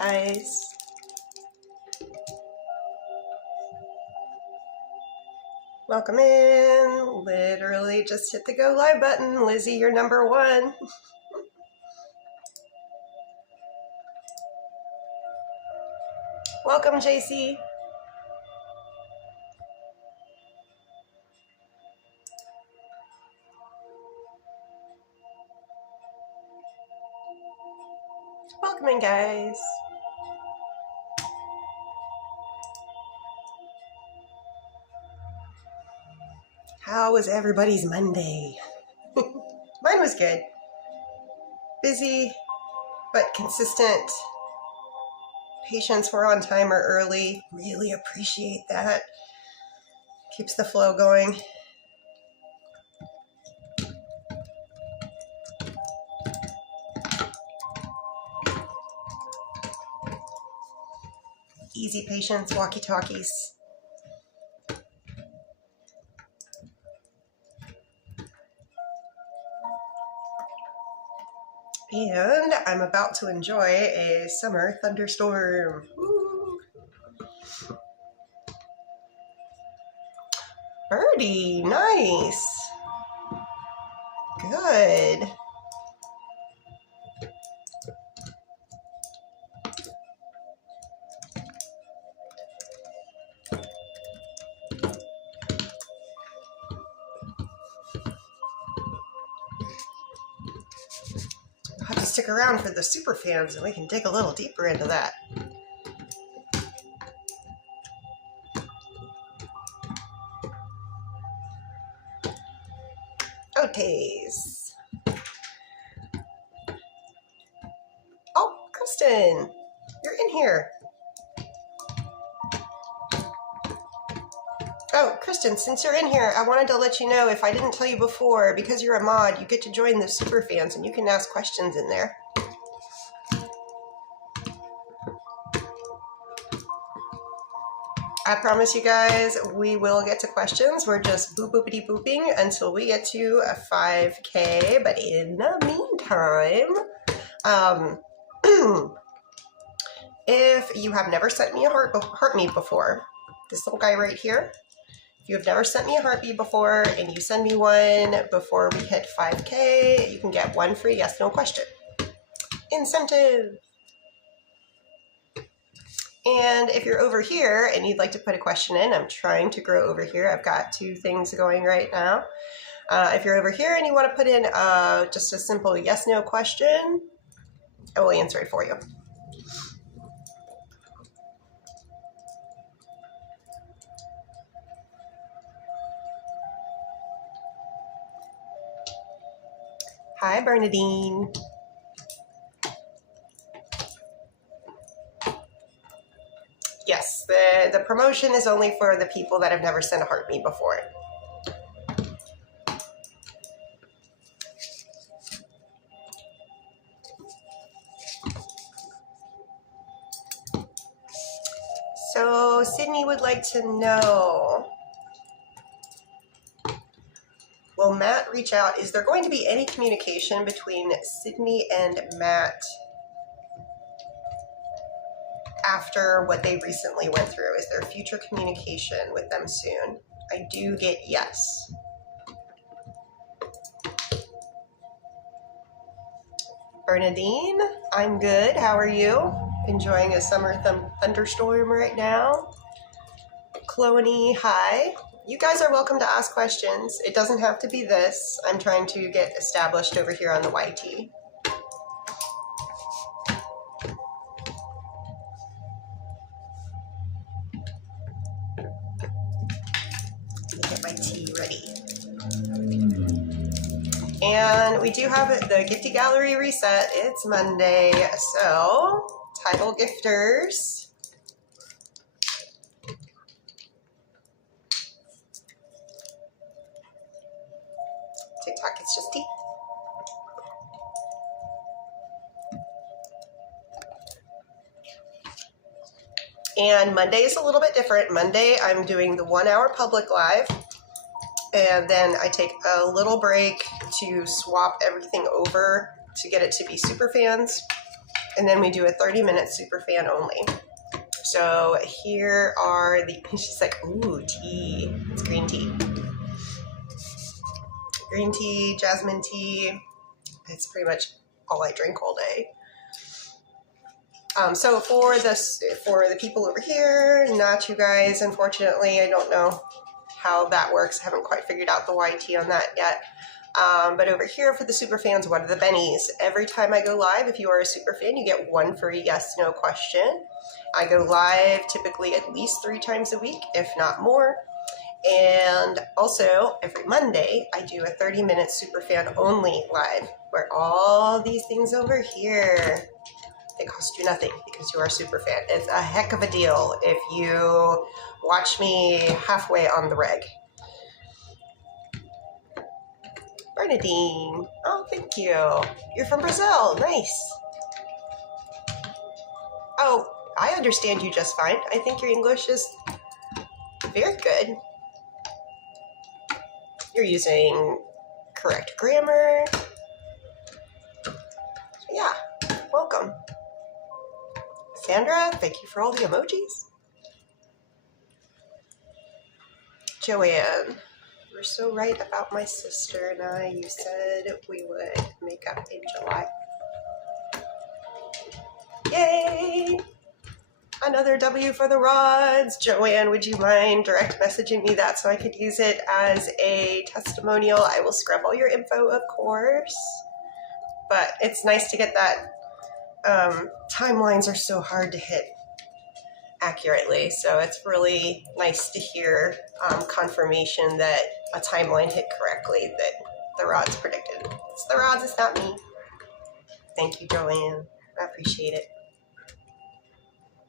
guys. Welcome in. Literally just hit the go live button. Lizzie, you're number one. Welcome, JC. Welcome in, guys. How was everybody's Monday? Mine was good. Busy, but consistent. Patients were on time or early. Really appreciate that. Keeps the flow going. Easy patients, walkie-talkies. And I'm about to enjoy a summer thunderstorm. Woo. Birdie, nice. Good. I'll have to stick around for the super fans and we can dig a little deeper into that. Otes. Oh, Kristen, you're in here. Oh, Kristen, since you're in here, I wanted to let you know, if I didn't tell you before, because you're a mod, you get to join the super fans and you can ask questions in there. I promise you guys, we will get to questions. We're just boopity booping until we get to a 5K. But in the meantime, if you have never sent me a heartbeat before, this little guy right here, if you have never sent me a heartbeat before and you send me one before we hit 5K, you can get one free yes/no question. Incentive. And if you're over here and you'd like to put a question in, I'm trying to grow over here. I've got 2 things going right now. If you're over here and you want to put in just a simple yes/no question, I will answer it for you. Hi, Bernadine. Yes, the promotion is only for the people that have never sent a heartbeat before. So Sydney would like to know, will Matt reach out? Is there going to be any communication between Sydney and Matt after what they recently went through? Is there future communication with them soon? I do get yes. Bernadine, I'm good. How are you? Enjoying a summer thunderstorm right now. Cloney, hi. You guys are welcome to ask questions. It doesn't have to be this. I'm trying to get established over here on the YT. Get my tea ready. And we do have the Gifty Gallery reset. It's Monday, so title gifters. TikTok, it's just tea. And Monday is a little bit different. Monday, I'm doing the 1-hour public live. And then I take a little break to swap everything over to get it to be super fans. And then we do a 30-minute super fan only. So here are the, she's like, ooh, tea. It's green tea. Green tea, jasmine tea. It's pretty much all I drink all day. So for the people over here, not you guys, unfortunately, I don't know how that works. I haven't quite figured out the YT on that yet. But over here for the super fans, what are the bennies? Every time I go live, if you are a super fan, you get one free yes/no question. I go live typically at least 3 times a week, if not more. And also every Monday, I do a 30-minute super fan only live, where all these things over here, they cost you nothing because you are a super fan. It's a heck of a deal if you watch me halfway on the reg. Bernadine, oh, thank you. You're from Brazil, nice. Oh, I understand you just fine. I think your English is very good. You're using correct grammar. Yeah, welcome. Sandra, thank you for all the emojis. Joanne, you were so right about my sister and I. You said we would make up in July. Yay! Another W for the rods. Joanne, would you mind direct messaging me that so I could use it as a testimonial? I will scrub all your info, of course. But it's nice to get that. Timelines are so hard to hit accurately, so it's really nice to hear confirmation that a timeline hit correctly, that the rods predicted. It's the rods, it's not me. Thank you, Joanne. I appreciate it.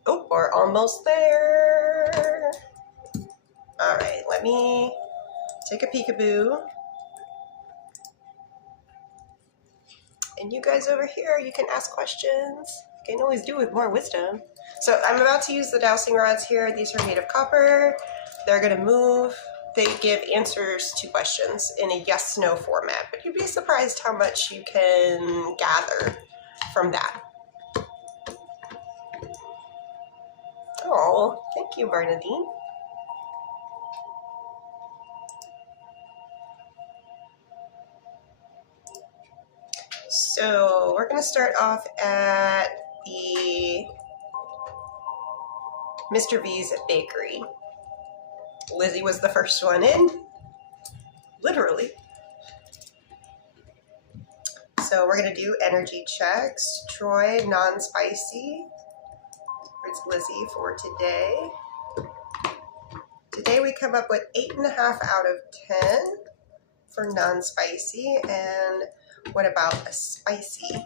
Oh, we're almost there. All right, let me take a peekaboo. And you guys over here, you can ask questions. You can always do with more wisdom. So I'm about to use the dowsing rods here. These are made of copper. They're gonna move. They give answers to questions in a yes/no format, but you'd be surprised how much you can gather from that. Oh, thank you, Bernadine. So we're gonna start off at the Mr. V's bakery. Lizzie was the first one in, literally. So we're gonna do energy checks. Troy, non-spicy. It's Lizzie for today. Today we come up with 8.5 out of 10 for non-spicy. And what about a spicy?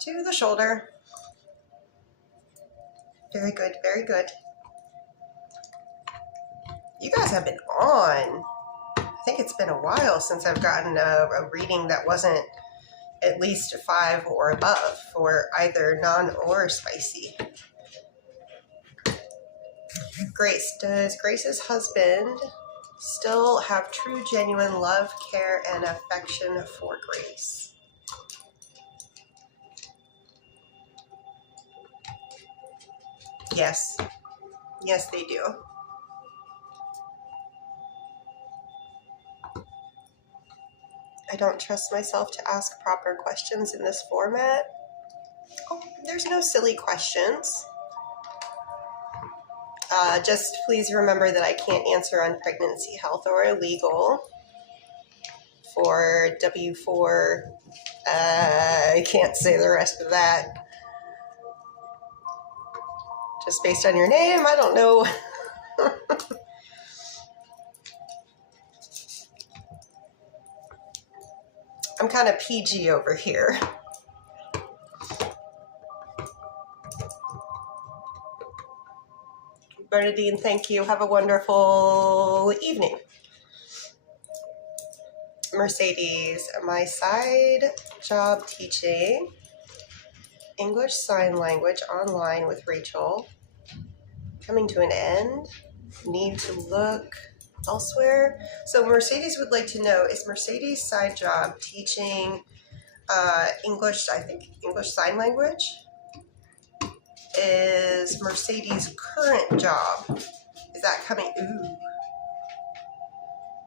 To the shoulder. Very good, very good. You guys have been on. I think it's been a while since I've gotten a reading that wasn't at least a 5 or above for either non or spicy. Grace, does Grace's husband still have true, genuine love, care, and affection for Grace? Yes. Yes, they do. I don't trust myself to ask proper questions in this format. Oh, there's no silly questions. Just please remember that I can't answer on pregnancy, health, or legal. For W4, I can't say the rest of that. Just based on your name, I don't know. I'm kind of PG over here. Bernadine, thank you. Have a wonderful evening. Mercedes, my side job teaching English Sign Language online with Rachel coming to an end. Need to look elsewhere. So Mercedes would like to know, is Mercedes' side job teaching English, I think English Sign Language? Is Mercedes' current job, is that coming,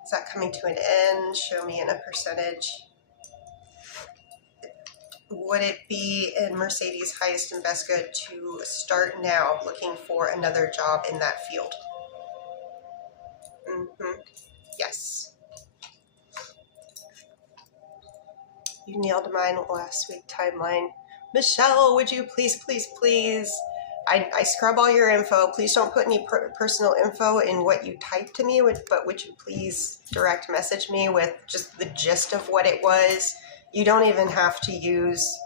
is that coming to an end? Show me in a percentage. Would it be in Mercedes' highest and best good to start now looking for another job in that field? Yes. You nailed mine last week, timeline. Michelle, would you please, please, please, I scrub all your info. Please don't put any personal info in what you type to me, but would you please direct message me with just the gist of what it was? You don't even have to use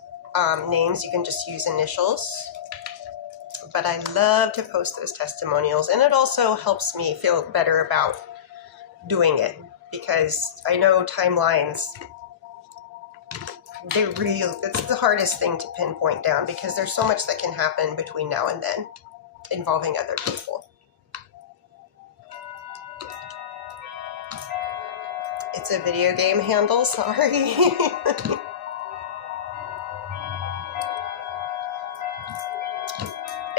names. You can just use initials. But I love to post those testimonials, and it also helps me feel better about doing it, because I know timelines, it's the hardest thing to pinpoint down, because there's so much that can happen between now and then involving other people. It's a video game handle, sorry.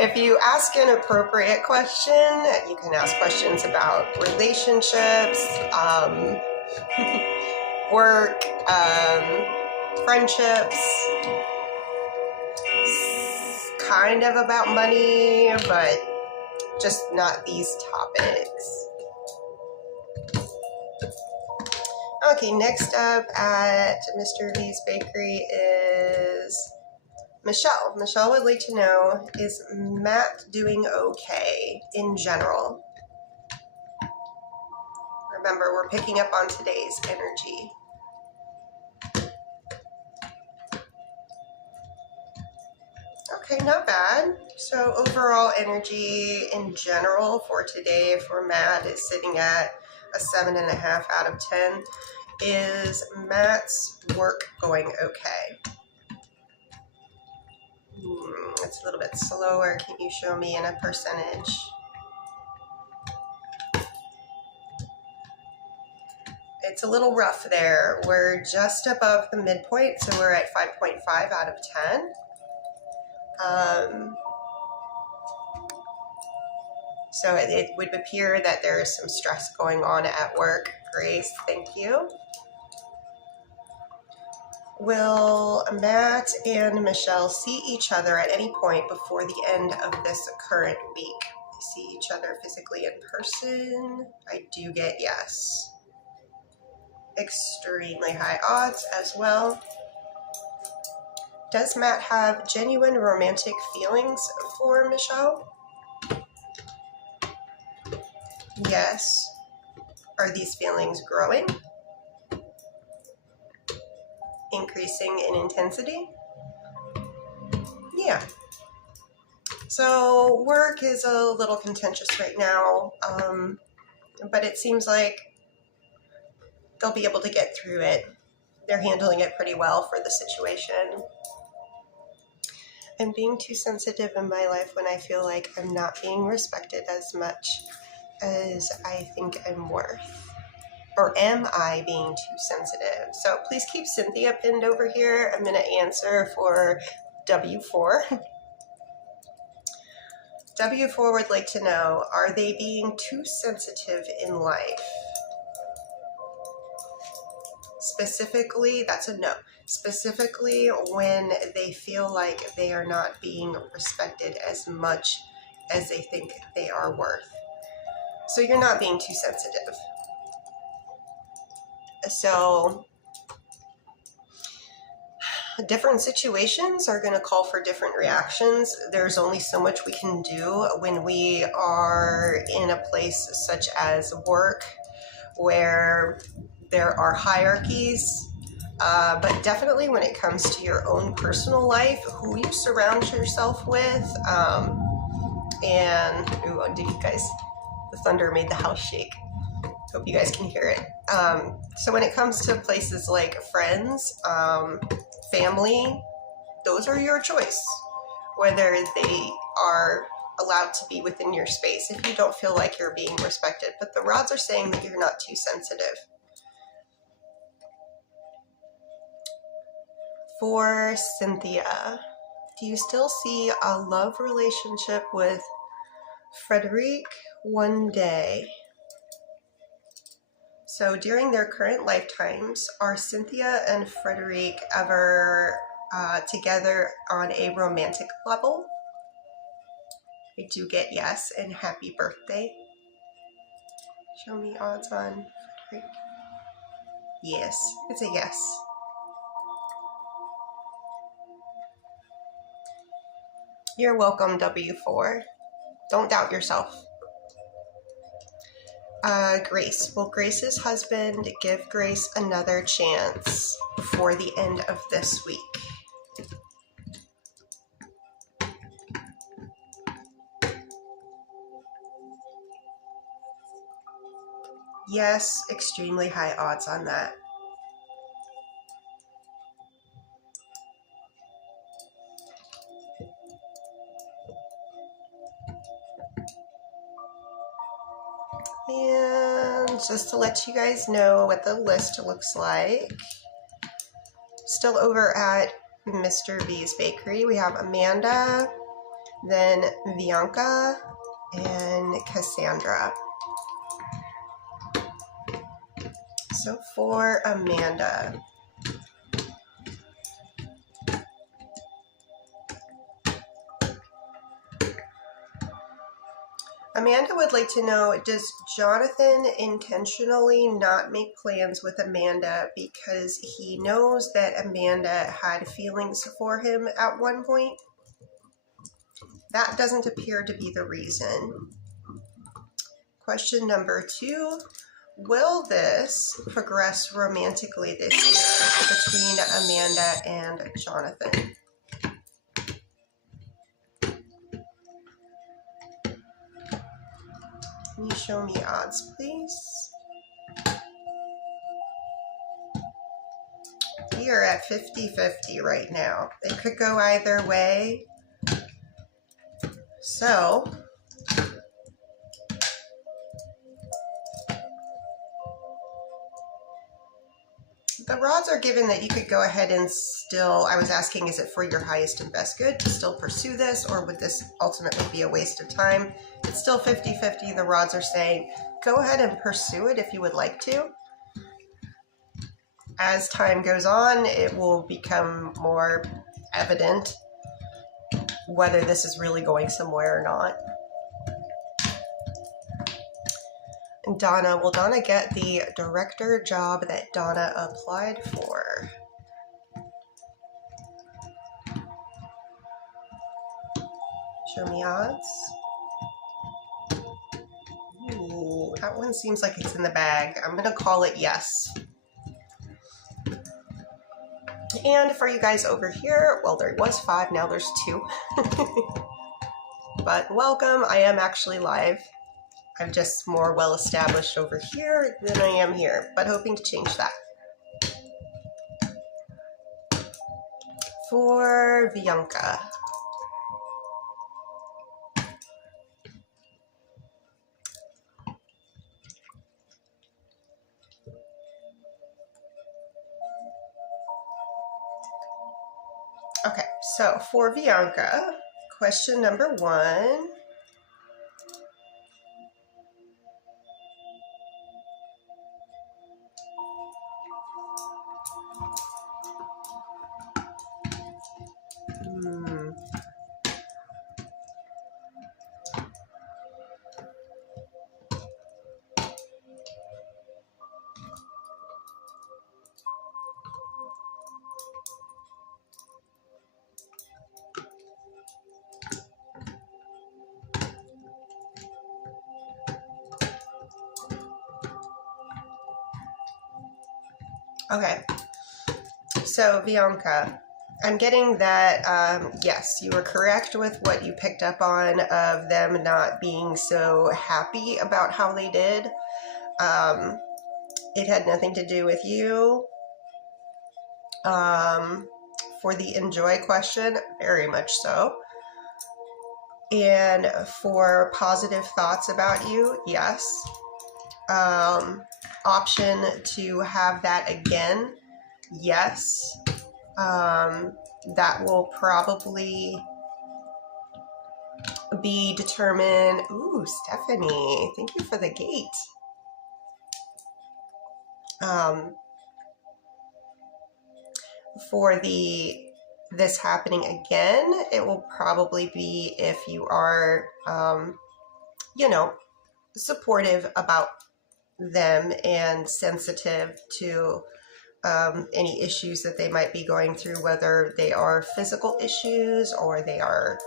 If you ask an appropriate question, you can ask questions about relationships, work, friendships, kind of about money, but just not these topics. Okay, next up at Mr. V's Bakery is Michelle. Michelle would like to know, is Matt doing okay in general? Remember, we're picking up on today's energy. Okay, not bad. So overall energy in general for today for Matt is sitting at a 7.5 out of 10. Is Matt's work going okay? It's a little bit slower. Can you show me in a percentage? It's a little rough there. We're just above the midpoint, so we're at 5.5 out of 10. So it would appear that there is some stress going on at work. Grace, thank you. Will Matt and Michelle see each other at any point before the end of this current week? See each other physically in person? I do get yes. Extremely high odds as well. Does Matt have genuine romantic feelings for Michelle? Yes. Are these feelings growing? Increasing in intensity? Yeah. So work is a little contentious right now, but it seems like they'll be able to get through it. They're handling it pretty well for the situation. I'm being too sensitive in my life when I feel like I'm not being respected as much as I think I'm worth. Or am I being too sensitive? So please keep Cynthia pinned over here. I'm going to answer for W4. W4 would like to know, are they being too sensitive in life? Specifically, that's a no. Specifically when they feel like they are not being respected as much as they think they are worth. So you're not being too sensitive. So different situations are going to call for different reactions. There's only so much we can do when we are in a place such as work where there are hierarchies, but definitely when it comes to your own personal life, who you surround yourself with, and did you guys, the thunder made the house shake. Hope you guys can hear it. So when it comes to places like friends, family, those are your choice. Whether they are allowed to be within your space if you don't feel like you're being respected. But the rods are saying that you're not too sensitive. For Cynthia, do you still see a love relationship with Frederic one day? So during their current lifetimes, are Cynthia and Frederic ever together on a romantic level? I do get yes, and happy birthday. Show me odds on Frederic. Yes, it's a yes. You're welcome, W4. Don't doubt yourself. Grace. Will Grace's husband give Grace another chance before the end of this week? Yes, extremely high odds on that. And just to let you guys know what the list looks like, still over at Mr. B's Bakery, we have Amanda, then Bianca, and Cassandra. So for Amanda, Amanda would like to know, does Jonathan intentionally not make plans with Amanda because he knows that Amanda had feelings for him at one point? That doesn't appear to be the reason. Question number 2, will this progress romantically this year between Amanda and Jonathan? Can you show me odds, please? We are at 50-50 right now. It could go either way. So, the rods are given that you could go ahead and still, I was asking, is it for your highest and best good to still pursue this, or would this ultimately be a waste of time? It's still 50-50. The rods are saying, go ahead and pursue it if you would like to. As time goes on, it will become more evident whether this is really going somewhere or not. Donna, will Donna get the director job that Donna applied for? Show me odds. Ooh, that one seems like it's in the bag. I'm gonna call it yes. And for you guys over here, well, there was 5, now there's 2. But welcome, I am actually live. I'm just more well established over here than I am here, but hoping to change that. For Bianca. Okay, so for Bianca, question number 1. Okay, so Bianca, I'm getting that, yes, you were correct with what you picked up on of them not being so happy about how they did. It had nothing to do with you. For the enjoy question, very much so. And for positive thoughts about you, yes. Option to have that again, yes. That will probably be determined. Ooh, Stephanie, thank you for the gate. For this happening again, it will probably be if you are, supportive about them and sensitive to any issues that they might be going through, whether they are physical issues or they are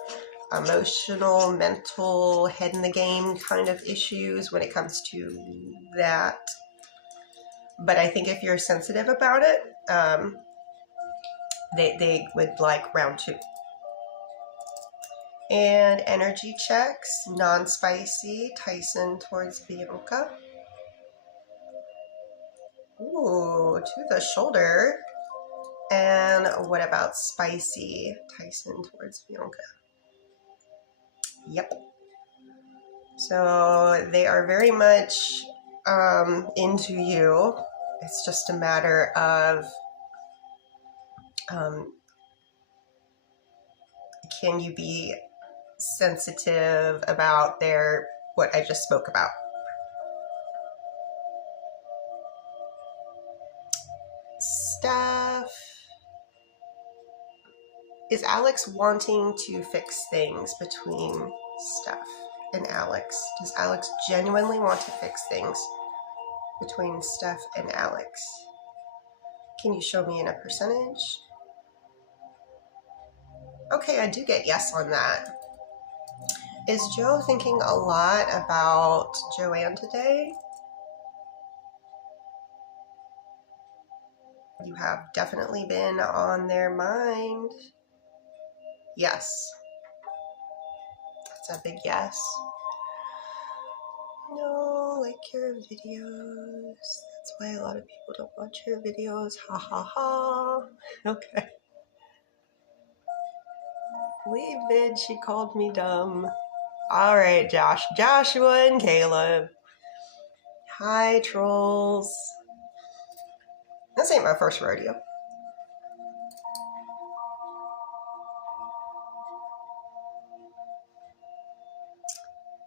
emotional, mental, head in the game kind of issues when it comes to that. But I think if you're sensitive about it, they would like round 2. And energy checks, non-spicy, Tyson towards Bianca. Ooh, to the shoulder. And what about spicy, Tyson towards Bianca? Yep. So they are very much into you. It's just a matter of can you be sensitive about what I just spoke about. Stuff. Is Alex wanting to fix things between Steph and Alex? Does Alex genuinely want to fix things between Steph and Alex? Can you show me in a percentage? Okay, I do get yes on that. Is Joe thinking a lot about Joanne today? You have definitely been on their mind. Yes. That's a big yes. No, like your videos. That's why a lot of people don't watch your videos. Ha ha ha. Okay. Leave vid, she called me dumb. All right, Joshua and Caleb. Hi, trolls. This ain't my first rodeo.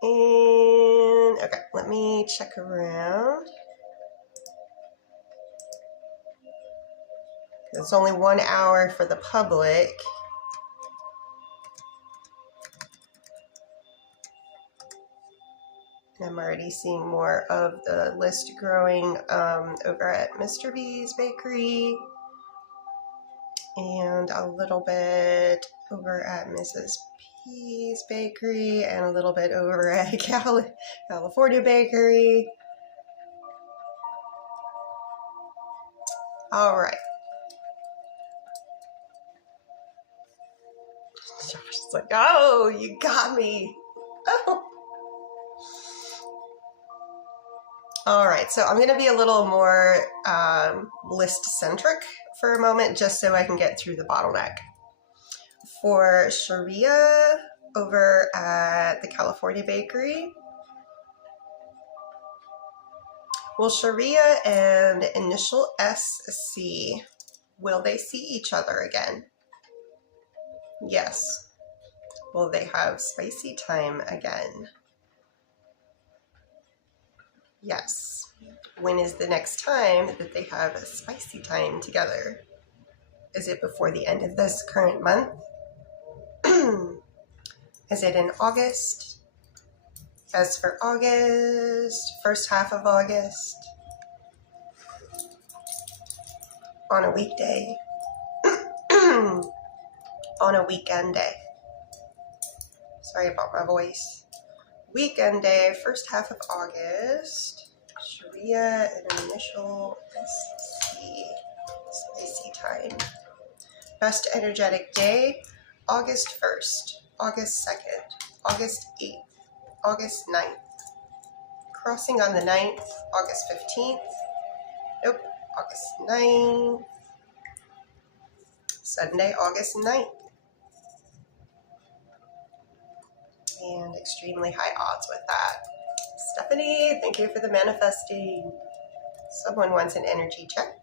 And okay, let me check around. It's only 1 hour for the public. I'm already seeing more of the list growing over at Mr. B's Bakery and a little bit over at Mrs. P's Bakery and a little bit over at California Bakery. All right. Josh's like, oh, you got me. Oh. All right, so I'm going to be a little more list-centric for a moment, just so I can get through the bottleneck. For Sharia over at the California Bakery, will Sharia and initial SC, will they see each other again? Yes. Will they have spicy time again? Yes. When is the next time that they have a spicy time together? Is it before the end of this current month? Is it in August? As for August, first half of August, on a weekday, on a weekend day. Sorry about my voice. Weekend day, first half of August, Sharia and an initial SC, spicy time. Best energetic day, August 1st, August 2nd, August 8th, August 9th. Crossing on the 9th, August 15th. Nope, August 9th. Sunday, August 9th. and extremely high odds with that. Stephanie, thank you for the manifesting. Someone wants an energy check.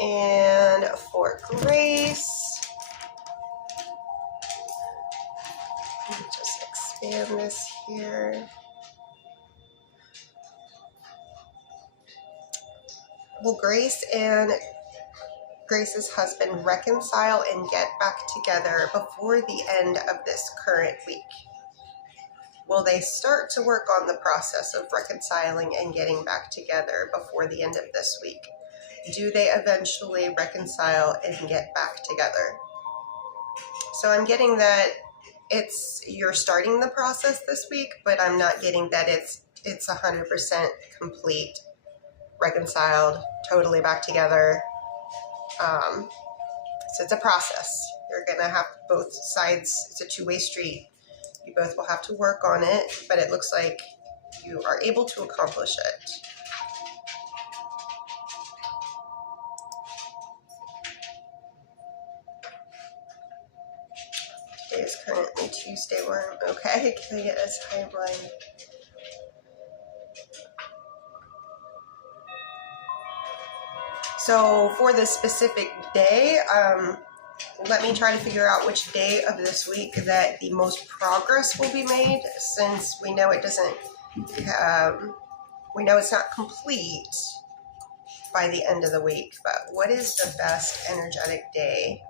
And for Grace, let me just expand this here. Will Grace and Grace's husband reconcile and get back together before the end of this current week? Will they start to work on the process of reconciling and getting back together before the end of this week? Do they eventually reconcile and get back together? So I'm getting that you're starting the process this week, but I'm not getting that it's 100% complete, reconciled, totally back together. So it's a process. You're gonna have both sides. It's a two-way street. You both will have to work on it, but it looks like you are able to accomplish it. Today is currently Tuesday. Okay, can I get a timeline? So for this specific day, let me try to figure out which day of this week that the most progress will be made, since we know it doesn't, we know it's not complete by the end of the week. But what is the best energetic day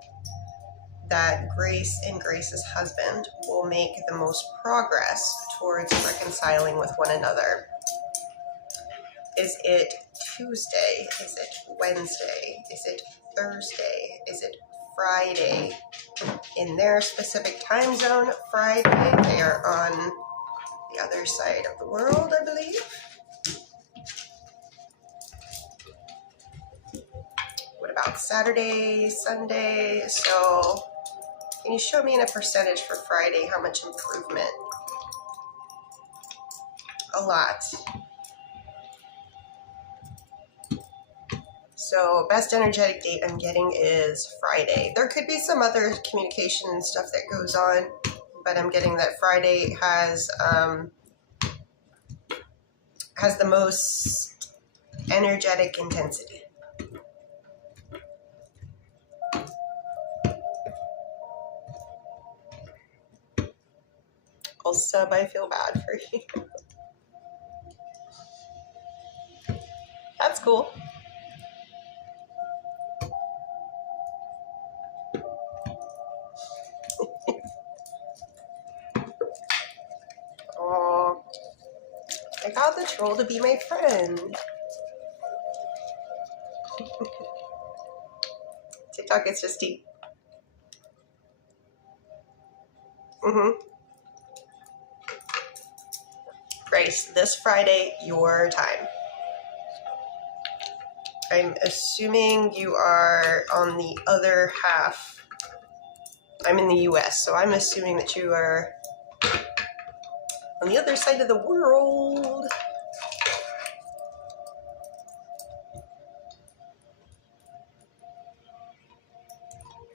that Grace and Grace's husband will make the most progress towards reconciling with one another? Is it Tuesday? Is it Wednesday? Is it Thursday? Is it Friday? In their specific time zone, Friday. They are on the other side of the world, I believe. What about Saturday, Sunday? So can you show me in a percentage for Friday how much improvement? A lot. So best energetic date I'm getting is Friday. There could be some other communication and stuff that goes on, but I'm getting that Friday has the most energetic intensity. I'll sub, I feel bad for you. That's cool. Oh, I got the troll to be my friend. TikTok is just deep. Grace, this Friday, your time. I'm assuming you are on the other half. I'm in the US, so I'm assuming that you are on the other side of the world.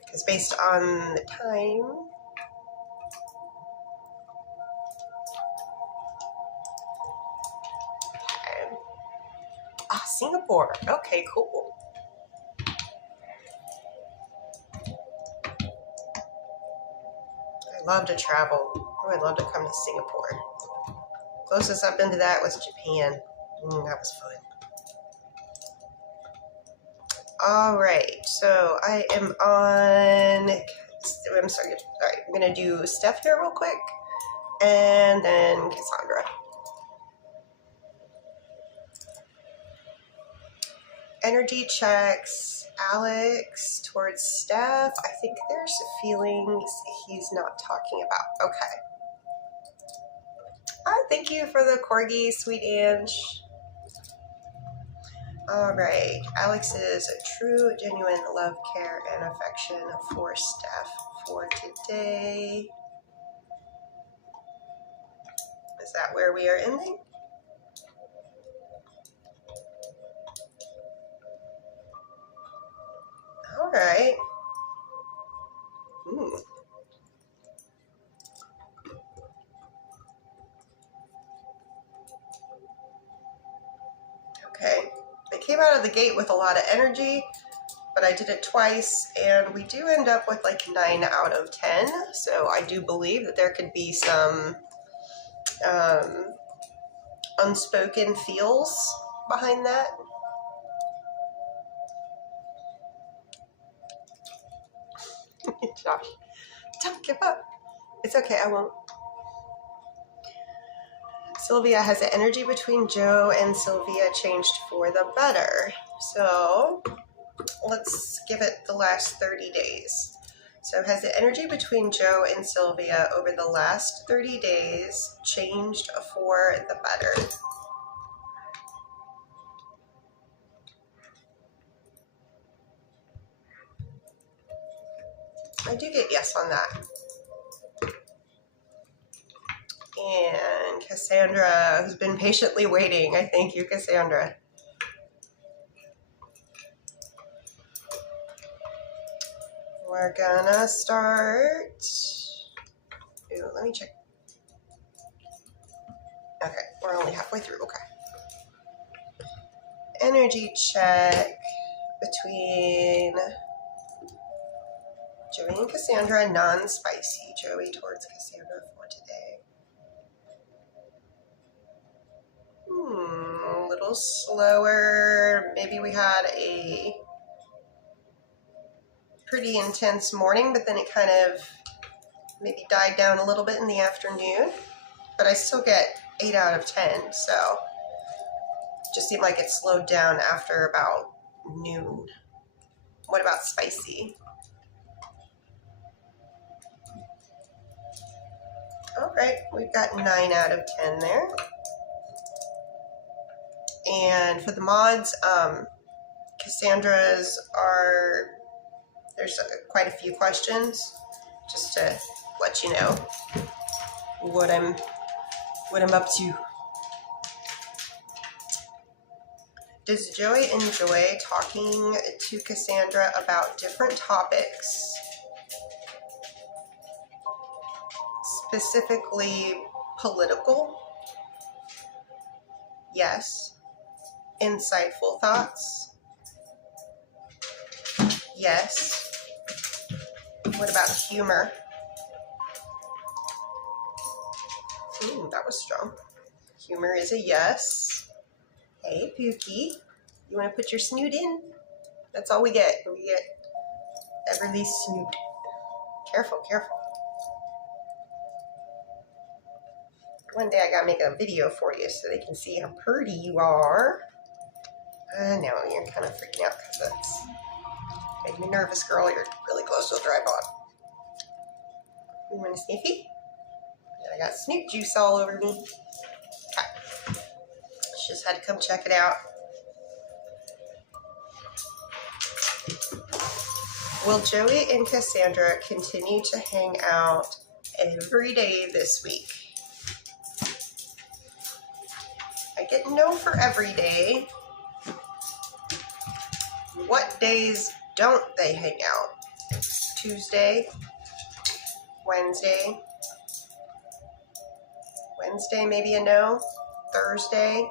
Because based on the time, Singapore. Okay, cool. I love to travel. Oh, I'd love to come to Singapore. Closest I've been to that was Japan. That was fun. All right, so I am on. I'm sorry. All right, I'm gonna do Steph here real quick, and then Cassandra. Energy checks, Alex towards Steph. I think there's feelings he's not talking about. Okay. Thank you for the corgi, sweet Ange. All right. Alex's true, genuine love, care, and affection for Steph for today. Is that where we are ending? All right. came out of the gate with a lot of energy, but I did it twice, and we do end up with like 9 out of 10. So I do believe that there could be some unspoken feels behind that. Josh, don't give up. It's okay, I won't. Sylvia, has the energy between Joe and Sylvia changed for the better? So let's give it the last 30 days. So has the energy between Joe and Sylvia over the last 30 days changed for the better? I do get yes on that. And Cassandra, who's been patiently waiting. I thank you, Cassandra. We're gonna start. Ooh, let me check. Okay, we're only halfway through. Okay. Energy check between Joey and Cassandra, non-spicy. Joey towards Cassandra for today. A little slower. Maybe we had a pretty intense morning, but then it kind of maybe died down a little bit in the afternoon. But I still get 8 out of 10, so it just seemed like it slowed down after about noon. What about spicy? All right, we've got 9 out of 10 there. And for the mods, Cassandra's are, there's quite a few questions, just to let you know what I'm up to. Does Joey enjoy talking to Cassandra about different topics, specifically political? Yes. Insightful thoughts? Yes. What about humor? Ooh, that was strong. Humor is a yes. Hey, Pookie. You want to put your snoot in? That's all we get. We get Everly's snoot. Careful, careful. One day I gotta make a video for you so they can see how pretty you are. I know, you're kind of freaking out because it's made me nervous, girl. You're really close to a dry bottom. You want a sniffy? I got snoot juice all over me. Okay. She just had to come check it out. Will Joey and Cassandra continue to hang out every day this week? I get no for every day. What days don't they hang out? Tuesday, Wednesday. Wednesday, maybe a no. Thursday,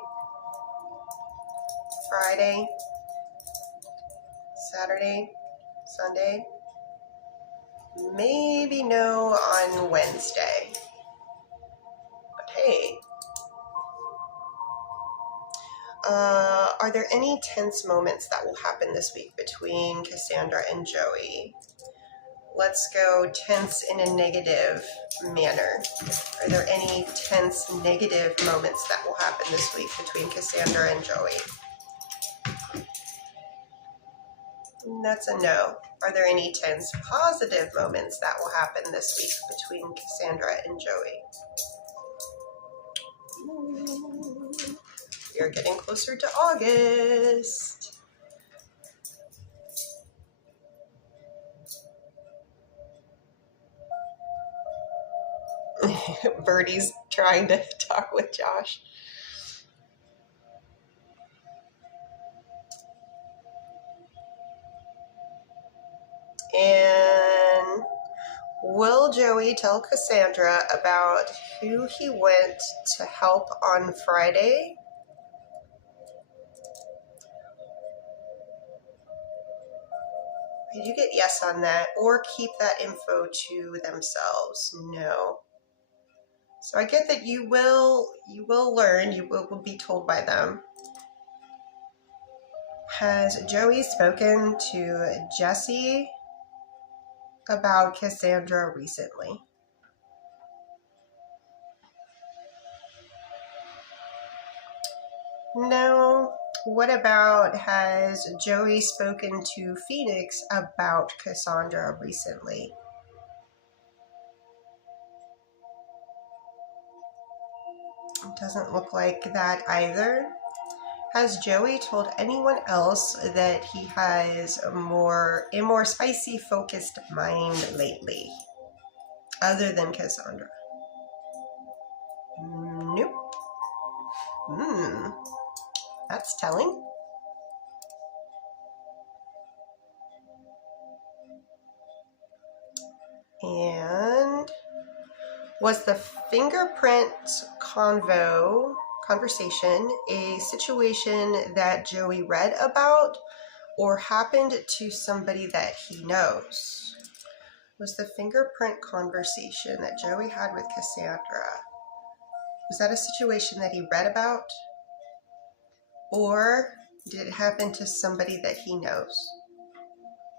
Friday, Saturday, Sunday. Maybe no on Wednesday. But hey. Are there any tense moments that will happen this week between Cassandra and Joey? Let's go tense in a negative manner. Are there any tense negative moments that will happen this week between Cassandra and Joey? That's a no. Are there any tense positive moments that will happen this week between Cassandra and Joey? We are getting closer to August. Birdie's trying to talk with Josh. And will Joey tell Cassandra about who he went to help on Friday? Did you get yes on that? Or keep that info to themselves? No. So I get that you will learn, you will be told by them. Has Joey spoken to Jesse about Cassandra recently? No. What about, has Joey spoken to Phoenix about Cassandra recently? It doesn't look like that either. Has Joey told anyone else that he has a more spicy focused mind lately, other than Cassandra? Nope. That's telling. And was the fingerprint conversation a situation that Joey read about or happened to somebody that he knows? Was the fingerprint conversation that Joey had with Cassandra, was that a situation that he read about? Or did it happen to somebody that he knows?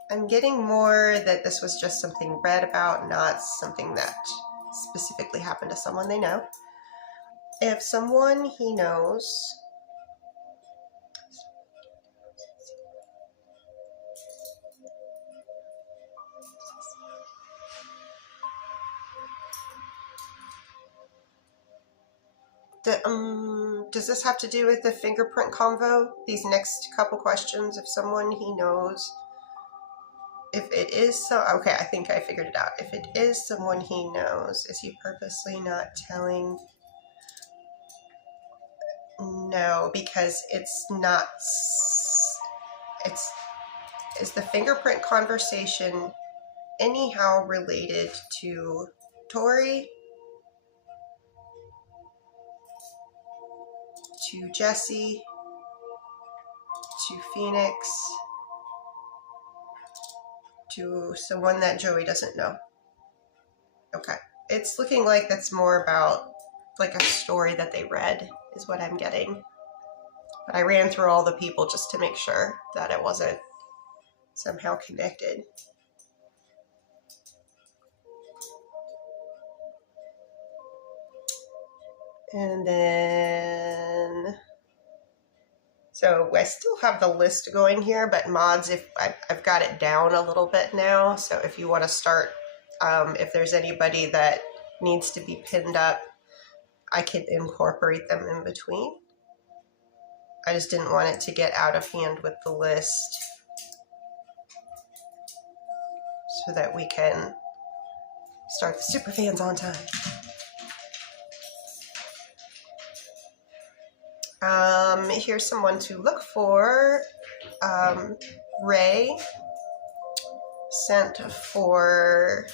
I'm getting more that this was just something read about, not something that specifically happened to someone they know. If someone he knows, does this have to do with the fingerprint convo? These next couple questions, if someone he knows, if it is so, okay, I think I figured it out. If it is someone he knows, is he purposely not telling? No, because it's not, is the fingerprint conversation anyhow related to Tori, to Jesse, to Phoenix, to someone that Joey doesn't know? Okay. It's looking like that's more about like a story that they read is what I'm getting. But I ran through all the people just to make sure that it wasn't somehow connected. And then, so I still have the list going here, but mods, if I've got it down a little bit now. So if you want to start, if there's anybody that needs to be pinned up, I can incorporate them in between. I just didn't want it to get out of hand with the list so that we can start the superfans on time. Here's someone to look for. Ray sent for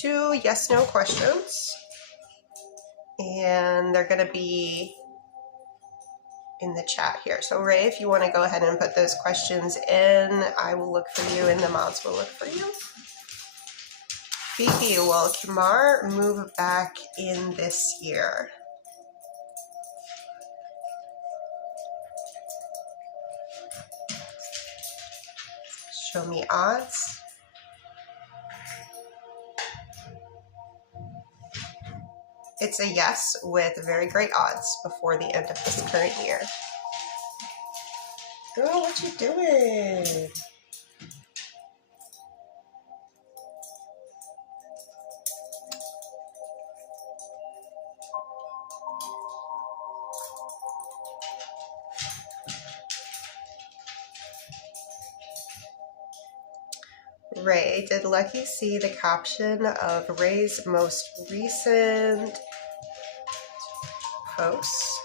2 yes/no questions, and they're going to be in the chat here. So Ray, if you want to go ahead and put those questions in, I will look for you and the mods will look for you. Phoebe, will Kamar move back in this year? Show me odds. It's a yes with very great odds before the end of this current year. Girl, what you doing? Ray, did Lucky see the caption of Ray's most recent post?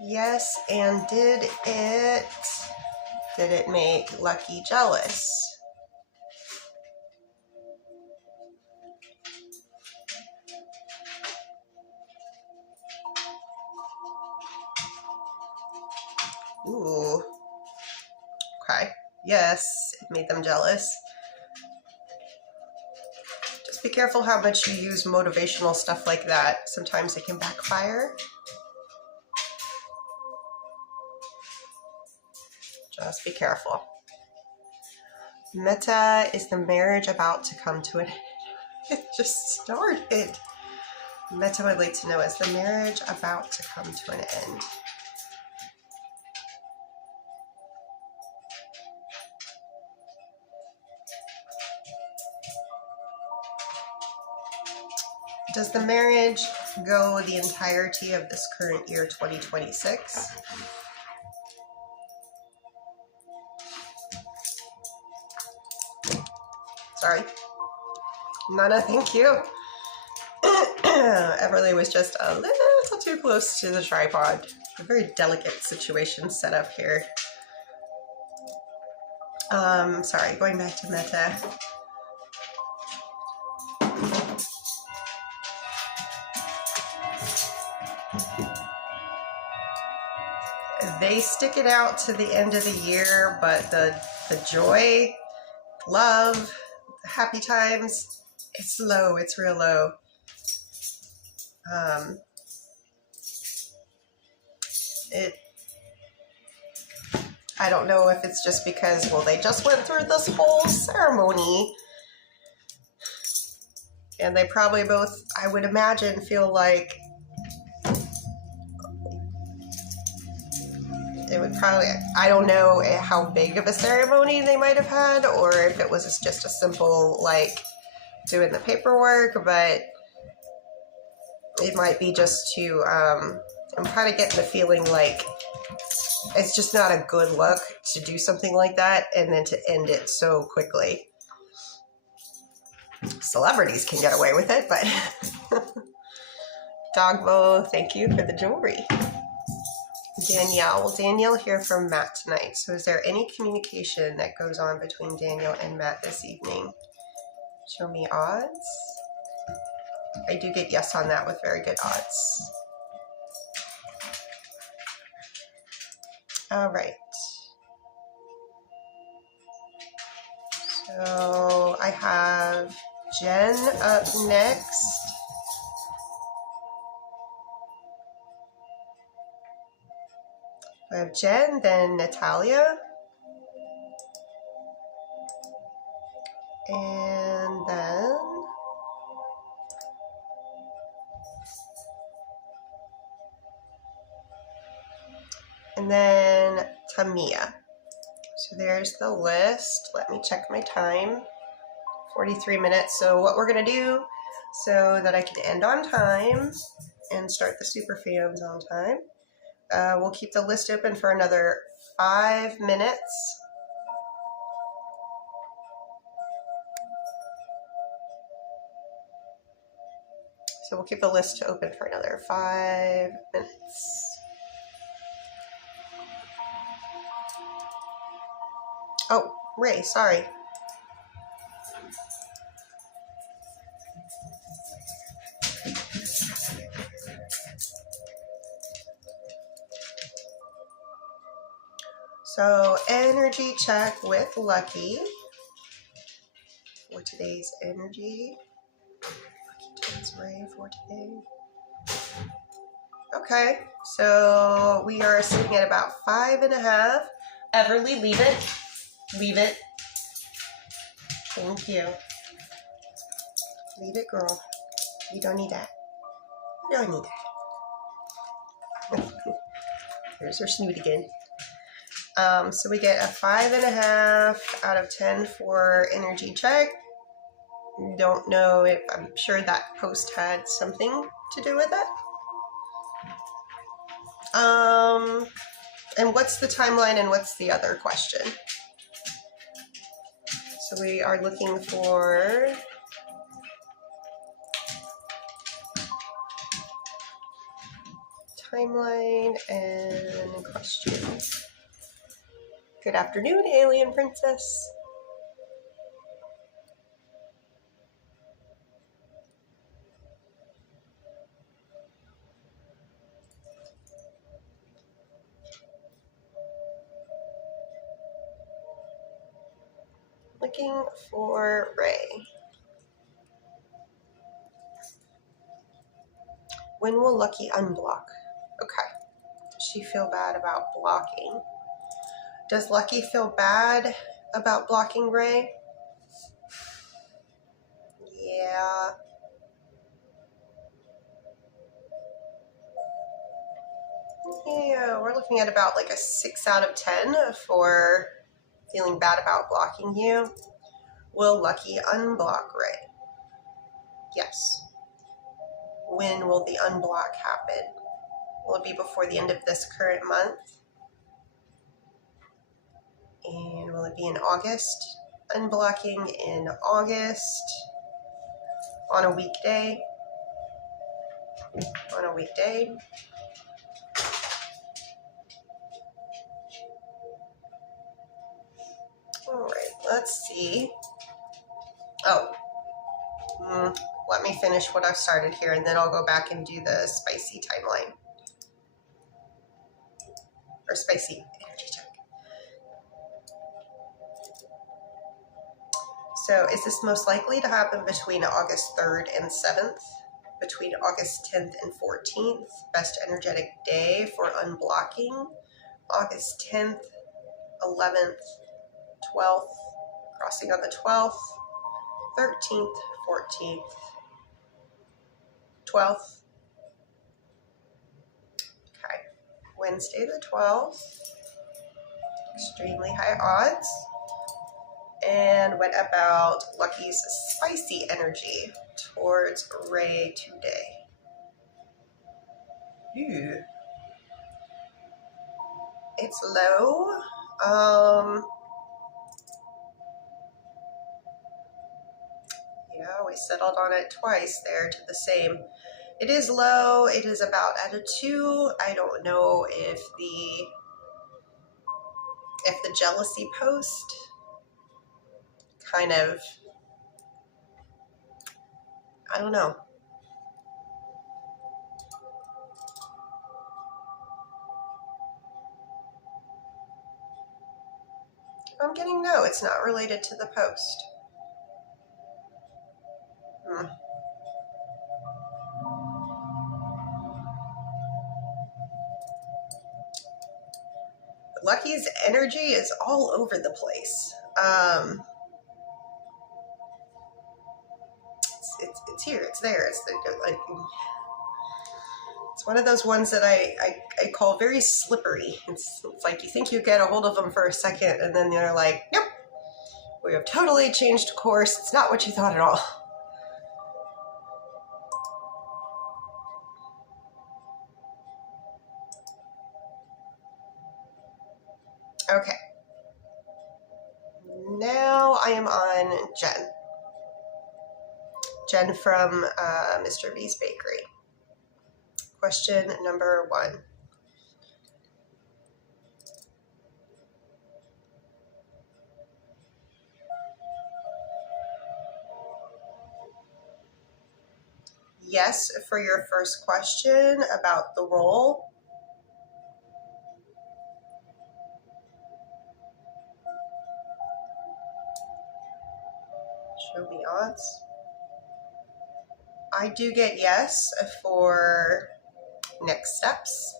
Yes, and did it make Lucky jealous? Ooh. Okay. Yes, it made them jealous. Just be careful how much you use motivational stuff like that. Sometimes it can backfire. Just be careful. Meta, is the marriage about to come to an end? It just started. Meta would like to know, is the marriage about to come to an end? Does the marriage go the entirety of this current year, 2026? Sorry. Nana, thank you. Everly was just a little too close to the tripod. A very delicate situation set up here. Sorry, going back to Meta. They stick it out to the end of the year, but the joy, love, happy times, it's low. It's real low. I don't know if it's just because, well, they just went through this whole ceremony, and they probably both, I would imagine, feel like it would probably, I don't know how big of a ceremony they might have had, or if it was just a simple, like, doing the paperwork, but it might be just to, I'm kind of getting the feeling like it's just not a good look to do something like that and then to end it so quickly. Celebrities can get away with it, but Dogbo, thank you for the jewelry. Danielle, will Danielle hear from Matt tonight? So is there any communication that goes on between Danielle and Matt this evening? Show me odds. I do get yes on that with very good odds. All right. So I have Jen up next. I have Jen, then Natalia. And then Tamia. So there's the list. Let me check my time. 43 minutes. So what we're going to do so that I can end on time and start the super fans on time, we'll keep the list open for another 5 minutes. So we'll keep the list open for another 5 minutes. Oh, Ray, sorry. So energy check with Lucky for today's energy. Lucky tells Ray for today. Okay, so we are sitting at about 5.5. Everly, leave it. Leave it. Thank you. Leave it, girl. You don't need that. You don't need that. Here's her snoot again. So we get a 5.5 out of 10 for energy check. Don't know if, I'm sure that post had something to do with it. And what's the timeline and what's the other question? So we are looking for timeline and question. Good afternoon, Alien Princess. Looking for Ray. When will Lucky unblock? Okay. Does she feel bad about blocking? Does Lucky feel bad about blocking Ray? Yeah. Yeah, we're looking at about like a 6 out of 10 for feeling bad about blocking you. Will Lucky unblock Ray? Yes. When will the unblock happen? Will it be before the end of this current month? And will it be in August? Unblocking in August on a weekday. On a weekday. All right, let's see. Oh, let me finish what I've started here, and then I'll go back and do the spicy timeline. Or spicy energy check. So is this most likely to happen between August 3rd and 7th? Between August 10th and 14th? Best energetic day for unblocking? August 10th, 11th, 12th, crossing on the 12th, 13th, 14th, 12th. Okay, Wednesday the 12th, extremely high odds. And what about Lucky's spicy energy towards Ray today? Ooh. It's low. Yeah, we settled on it twice there to the same. It is low. It is about at a 2. I don't know if the jealousy post kind of, I don't know. I'm getting no, it's not related to the post. Lucky's energy is all over the place. It's here, it's there. It's one of those ones that I call very slippery. It's like you think you get a hold of them for a second, and then they're like, nope, we have totally changed course. It's not what you thought at all. Okay. Now I am on Jen. Jen from Mr. V's Bakery. Question number 1. Yes, for your first question about the role. Show me odds. I do get yes for next steps.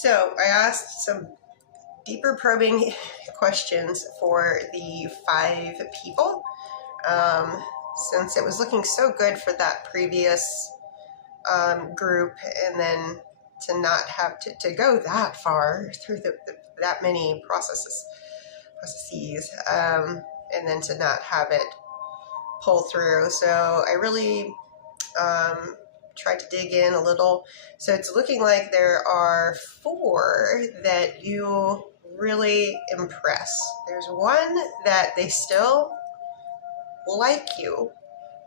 So I asked some deeper probing questions for the 5 people. Since it was looking so good for that previous group, and then to not have to go that far through the that many processes, and then to not have it pull through. So I really tried to dig in a little. So it's looking like there are 4 that you really impress. There's one that they still like you,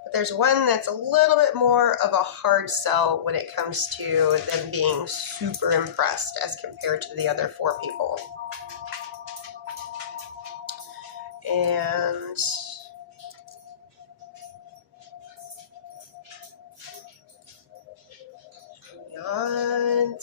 but there's one that's a little bit more of a hard sell when it comes to them being super impressed as compared to the other 4 people. And beyond,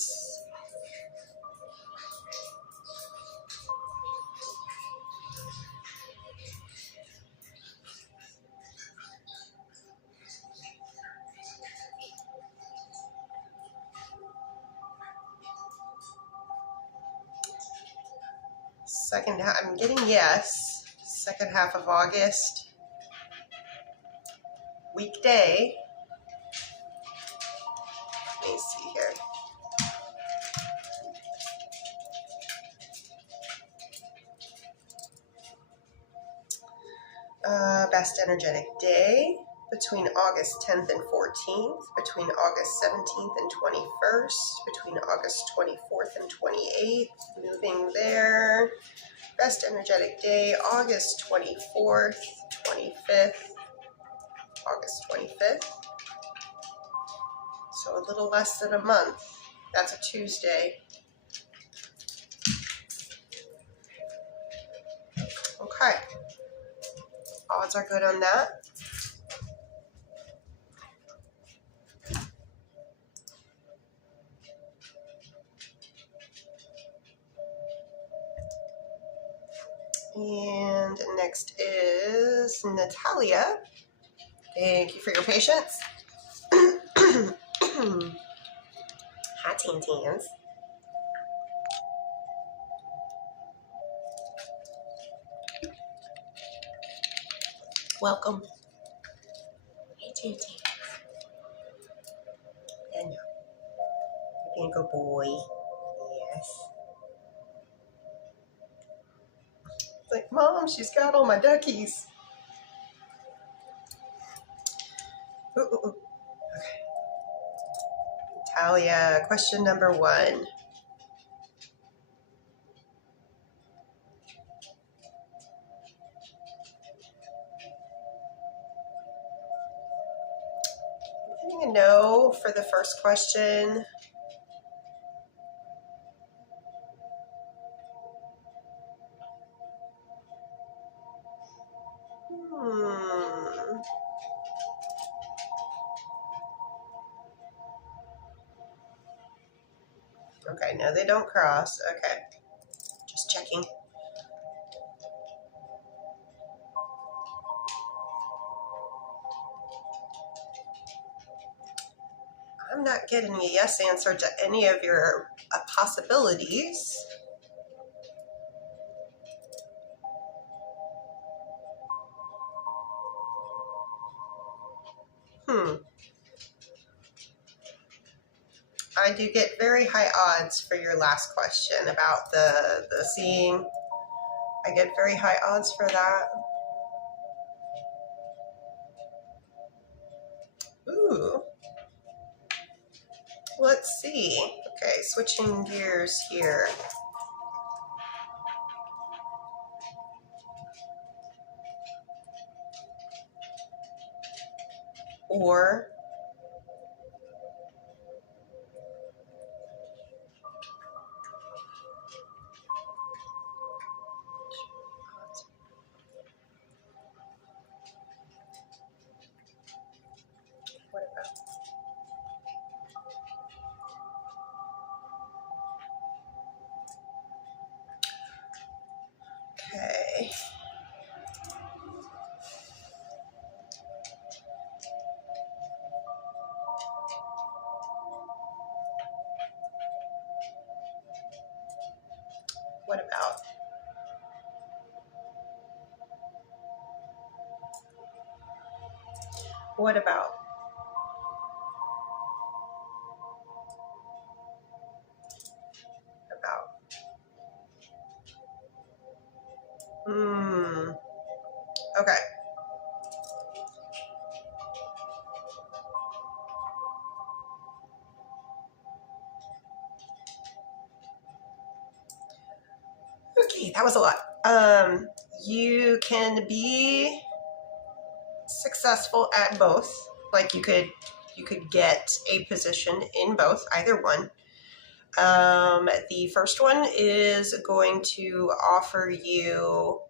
second half, I'm getting yes, second half of August, weekday. Let me see here. Best energetic day between August 10th and 14th, between August 17th and 21st, between August 24th and 28th, moving there. Best energetic day, August 24th, 25th, August 25th. So a little less than a month. That's a Tuesday. Okay. Odds are good on that. And next is Natalia. Thank you for your patience. Hi, Teen Teens. Welcome. Hey, Teen Teens. Daniel, you're being a good boy. Yes. It's like, Mom, she's got all my duckies. Ooh, ooh, ooh. Okay. Natalia, question number 1. Getting a no for the first question. Okay, no, they don't cross. Okay, just checking. I'm not getting a yes answer to any of your possibilities. I do get very high odds for your last question about the seeing. I get very high odds for that. Ooh. Let's see. Okay, switching gears here. Or what about? Okay. What about? What about? About? Okay. Okay, that was a lot. You can be successful at both. Like you could get a position in both, either one. The first one is going to offer you,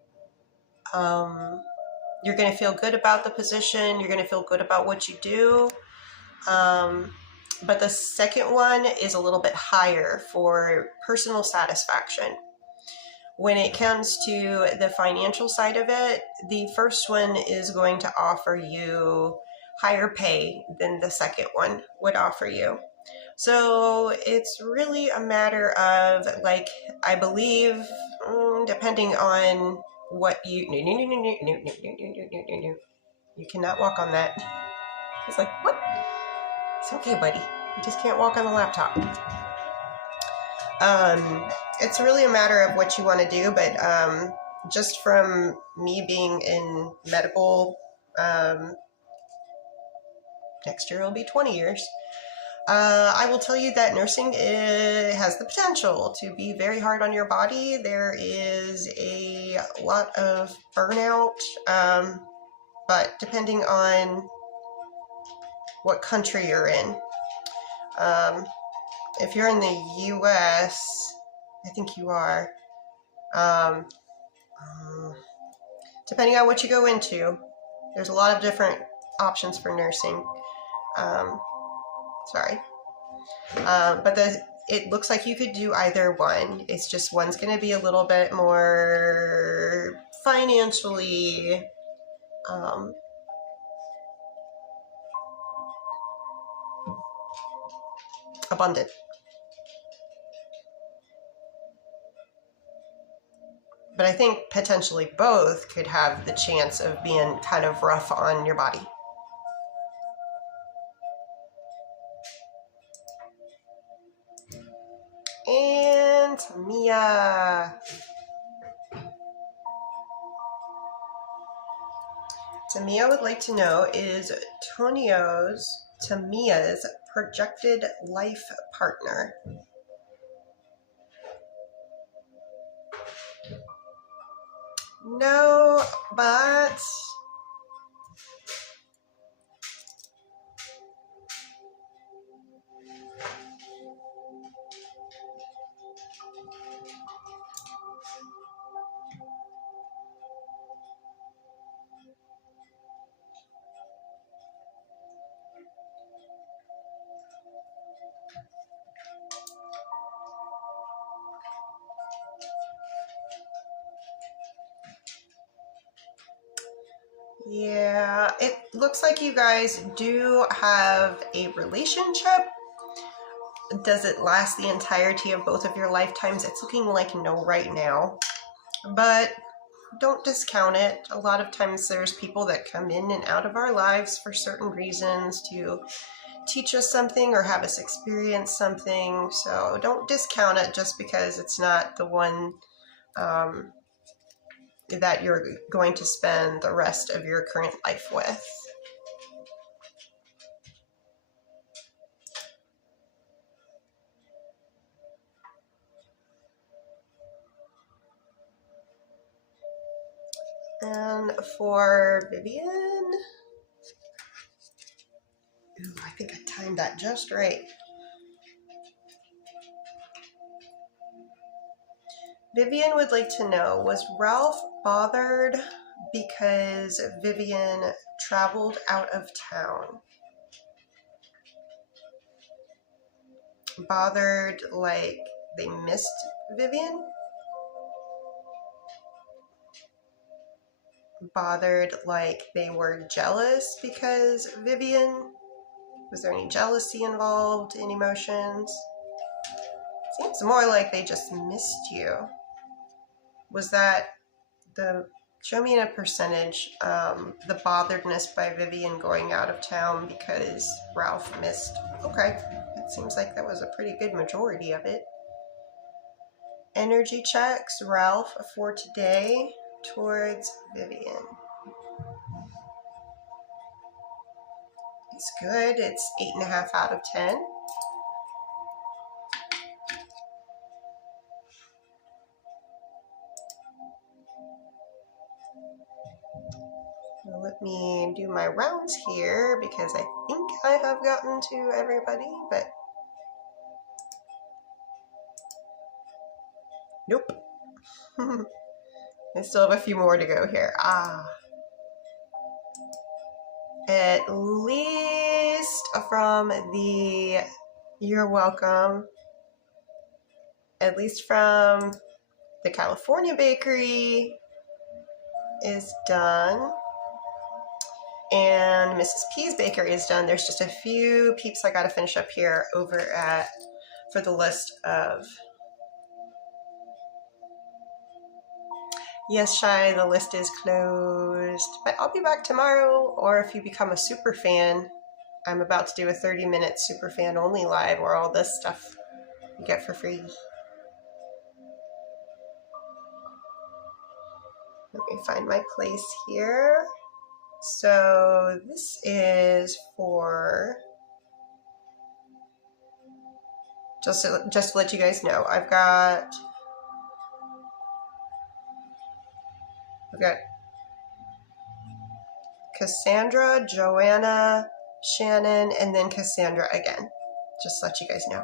you're going to feel good about the position. You're going to feel good about what you do. But the second one is a little bit higher for personal satisfaction. When it comes to the financial side of it, the first one is going to offer you higher pay than the second one would offer you. So it's really a matter of, like, I believe, depending on what you... No. You cannot walk on that. It's like, what? It's okay, buddy. You just can't walk on the laptop. It's really a matter of what you want to do, but just from me being in medical, next year will be 20 years. I will tell you that nursing has the potential to be very hard on your body. There is a lot of burnout, but depending on what country you're in. If you're in the U.S., I think you are, depending on what you go into, there's a lot of different options for nursing. But it looks like you could do either one. It's just one's going to be a little bit more financially abundant. But I think potentially both could have the chance of being kind of rough on your body. And Tamia. Tamia would like to know, is Tamia's projected life partner? No, but yeah, it looks like you guys do have a relationship. Does it last the entirety of both of your lifetimes? It's looking like no right now, but don't discount it. A lot of times there's people that come in and out of our lives for certain reasons to teach us something or have us experience something. So don't discount it just because it's not the one that you're going to spend the rest of your current life with. And for Vivian, ooh, I think I timed that just right. Vivian would like to know, was Ralph bothered because Vivian traveled out of town? Bothered like they missed Vivian? Bothered like they were jealous because Vivian? Was there any jealousy involved in emotions? Seems more like they just missed you. Was that the, show me in a percentage, the botheredness by Vivian going out of town because Ralph missed? Okay, it seems like that was a pretty good majority of it. Energy checks, Ralph, for today. towards Vivian. It's good. It's 8.5 out of 10. Well, let me do my rounds here because I think I have gotten to everybody, but nope. I still have a few more to go here. At least from the You're Welcome. At least from the California Bakery is done. And Mrs. P's Bakery is done. There's just a few peeps I gotta finish up here over at for the list of. Yes, Shy, the list is closed, but I'll be back tomorrow, or if you become a super fan, I'm about to do a 30-minute super fan only live where all this stuff you get for free. Let me find my place here. So this is for, just to let you guys know, I've got Cassandra, Joanna, Shannon, and then Cassandra again. Just to let you guys know.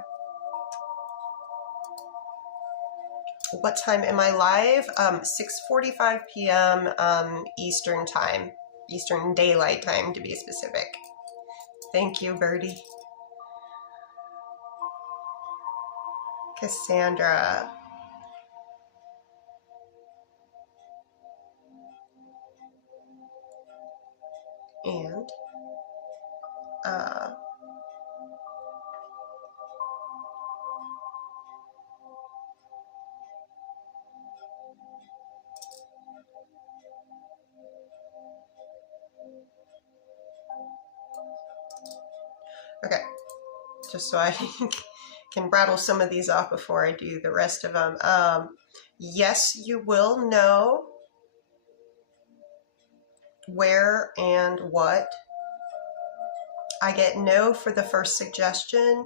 What time am I live? 6:45 p.m. Eastern time. Eastern Daylight Time, to be specific. Thank you, Birdie. Cassandra. And okay, just so I can rattle some of these off before I do the rest of them. Yes, you will know where and what. I get no for the first suggestion.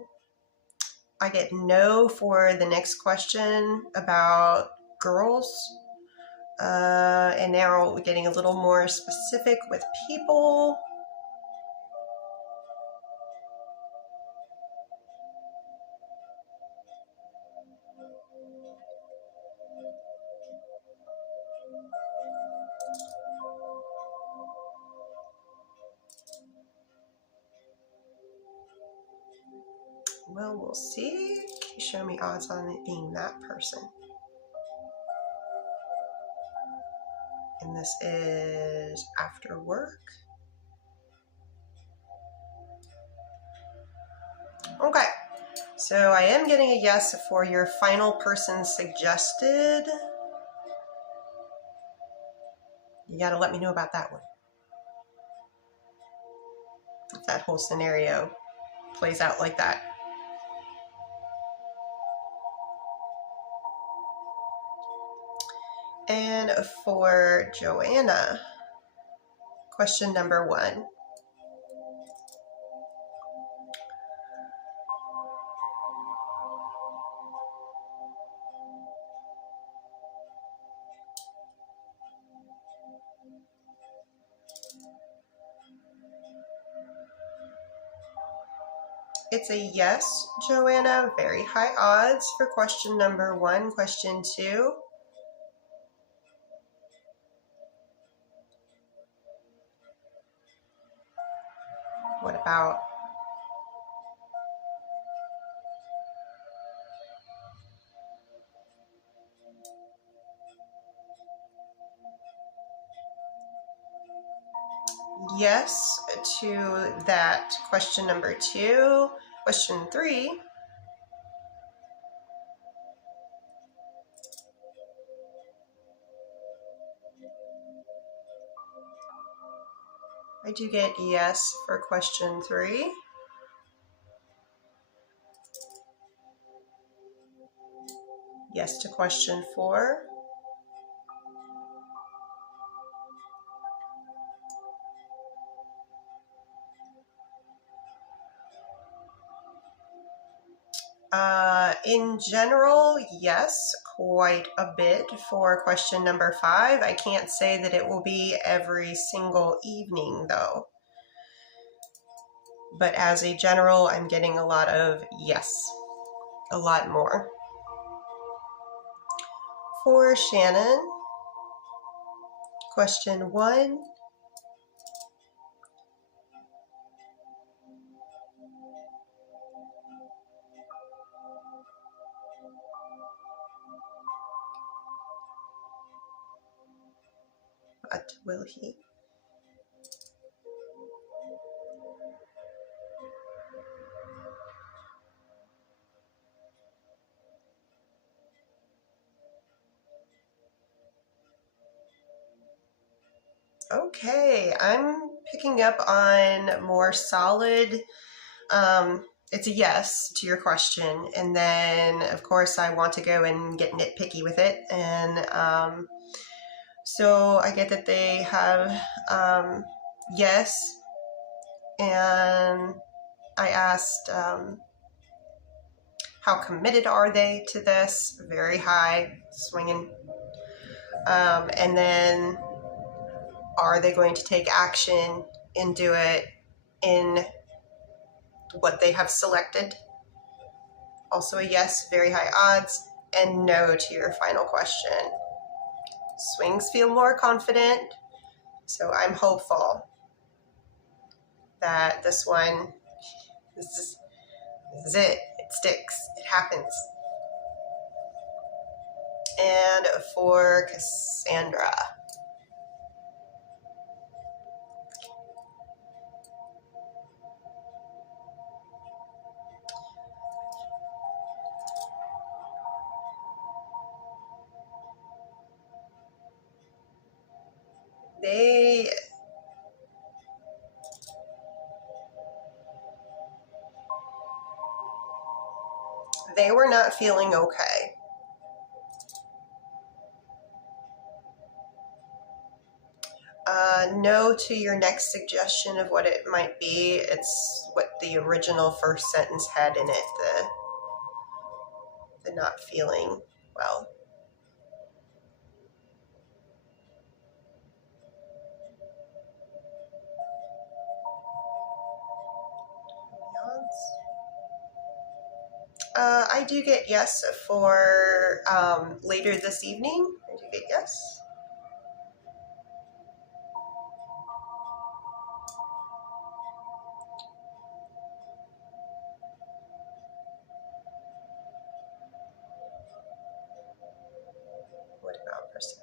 I get no for the next question about girls. And now we're getting a little more specific with people. Well, we'll see. Can you show me odds on it being that person? And this is after work. Okay, so I am getting a yes for your final person suggested. You gotta let me know about that one. If that whole scenario plays out like that. And for Joanna, question number 1. It's a yes, Joanna. Very high odds for question number 1. Question 2. What about? Yes to that question number 2. Question 3. I do get yes for question 3. Yes to question 4. In general, yes, quite a bit for question number 5. I can't say that it will be every single evening though. But as a general, I'm getting a lot of yes, a lot more. For Shannon, question 1. What will he? Okay, I'm picking up on more solid, it's a yes to your question. And then, of course, I want to go and get nitpicky with it. And so I get that they have yes. And I asked, how committed are they to this? Very high, swinging. And then, are they going to take action and do it in what they have selected? Also a yes, very high odds. And no to your final question. Swings feel more confident, so I'm hopeful that this one, this is it. It sticks. It happens. And for Cassandra, they were not feeling okay. No to your next suggestion of what it might be. It's what the original first sentence had in it, the not feeling well. I do get yes for later this evening. I do get yes. What about percent?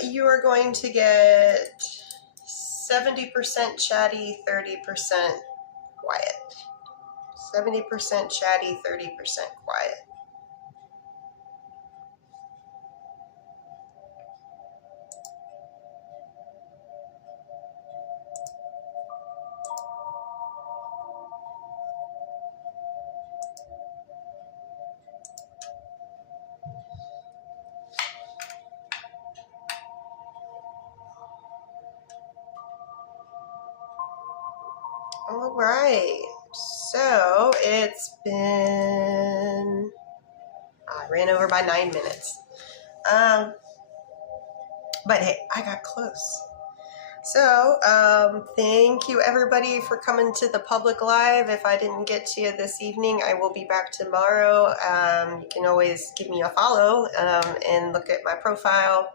You are going to get 70% chatty, 30% quiet. 70% chatty, 30% quiet. All right. So it's been, I ran over by 9 minutes. But hey, I got close. So thank you everybody for coming to the public live. If I didn't get to you this evening, I will be back tomorrow. You can always give me a follow and look at my profile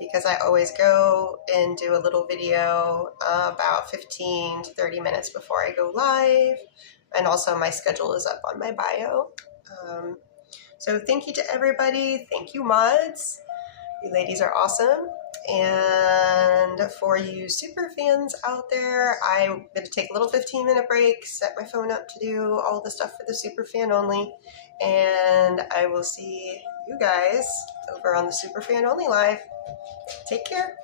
because I always go and do a little video about 15 to 30 minutes before I go live. And also my schedule is up on my bio. So thank you to everybody. Thank you, mods. You ladies are awesome. And for you super fans out there, I'm going to take a little 15-minute break, set my phone up to do all the stuff for the super fan only, and I will see you guys over on the super fan only live. Take care.